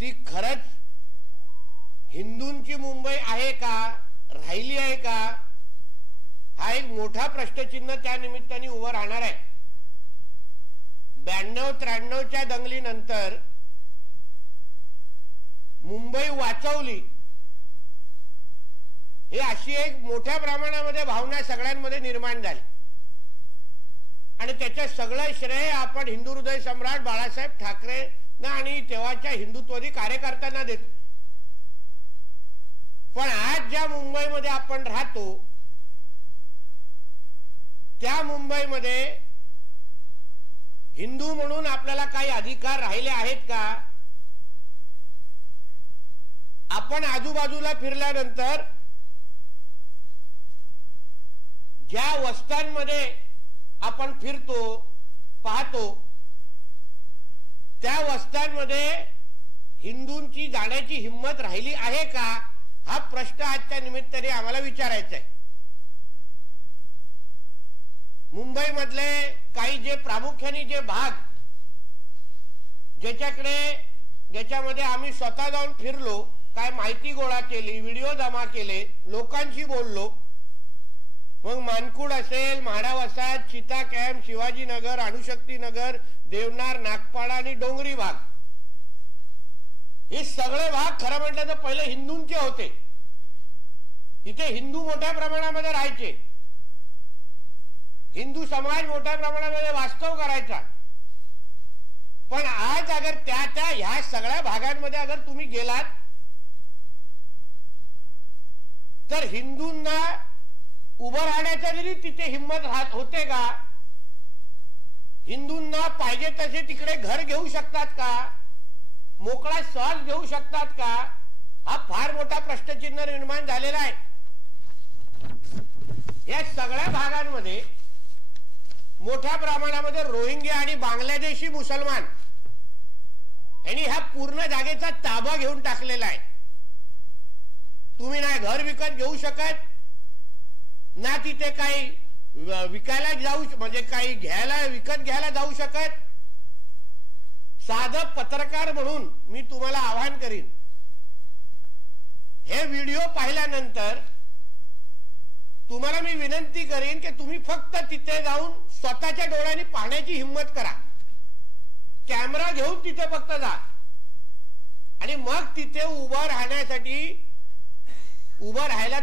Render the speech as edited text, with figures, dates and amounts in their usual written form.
ती खरंच हिंदूंची मुंबई आहे का, राहिली आहे का, हा एक मोठा प्रश्नचिन्ह त्या निमित्ताने उभं राहणार आहे। 92-93च्या दंगलीनंतर मुंबई वाचवली हे अशी एक मोठ्या प्रमाणामध्ये भावना सगळ्यांमध्ये निर्माण झाली आणि त्याचं सगळं श्रेय आपण हिंदू हृदय सम्राट बाळासाहेब ठाकरेंना आणि तेव्हाच्या हिंदुत्ववादी कार्यकर्त्यांना देतो। पण आज ज्या मुंबईमध्ये आपण राहतो त्या मुंबईमध्ये हिंदू म्हणून आपल्याला काही अधिकार राहिले आहेत का? आपण आजूबाजूला फिरल्यानंतर ज्या वस्त्यांमध्ये आपण फिरतो पाहतो त्या वस्त्यांमध्ये हिंदूंची जाण्याची हिम्मत राहिली आहे का, हा प्रश्न आजच्या निमित्ताने आम्हाला विचारायचा आहे। मुंबई मधले काही जे प्रामुख्याने जे भाग ज्याच्यामध्ये आम्ही स्वतः जाऊन फिरलो, काय माहिती गोळा केली, व्हिडिओ जमा केले, लोकांशी बोललो, मग मानकुड असेल, म्हाडा वसाहत, चिता कॅम्प, शिवाजीनगर, अणुशक्ती नगर, देवनार, नागपाडा आणि डोंगरी भाग, हे सगळे भाग खरं म्हटलं तर पहिले हिंदूंचे होते। इथे हिंदू मोठ्या प्रमाणामध्ये राहायचे, हिंदू समाज मोठ्या प्रमाणामध्ये वास्तव करायचा। पण आज अगर त्या ह्या सगळ्या भागांमध्ये अगर तुम्ही गेलात तर हिंदूंना उभं राहण्याचा जरी तिथे हिम्मत होते का? हिंदूंना पाहिजे तसे तिकडे घर घेऊ शकतात का? मोकळा श्वास घेऊ शकतात का? हा फार मोठा प्रश्नचिन्ह निर्माण झालेला आहे। या सगळ्या भागांमध्ये मोठ्या प्रमाणामध्ये रोहिंग्या आणि बांगलादेशी मुसलमान यांनी ह्या पूर्ण जागेचा ताबा घेऊन टाकलेला आहे। तुम्ही ना घर विकत घेऊ शकत, ना तिथे काही विकायला जाऊ, म्हणजे काही विकत घ्यायला जाऊ शकत। साधं पत्रकार म्हणून मी तुम्हाला आवाहन करीन, हे व्हिडिओ पाहिल्यानंतर तुम्हाला मी विनंती करीन की तुम्ही फक्त तिथे जाऊन स्वतःच्या डोळ्यांनी पाहण्याची हिम्मत करा। कॅमेरा घेऊन तिथे फक्त जा आणि मग तिथे उभं राहायला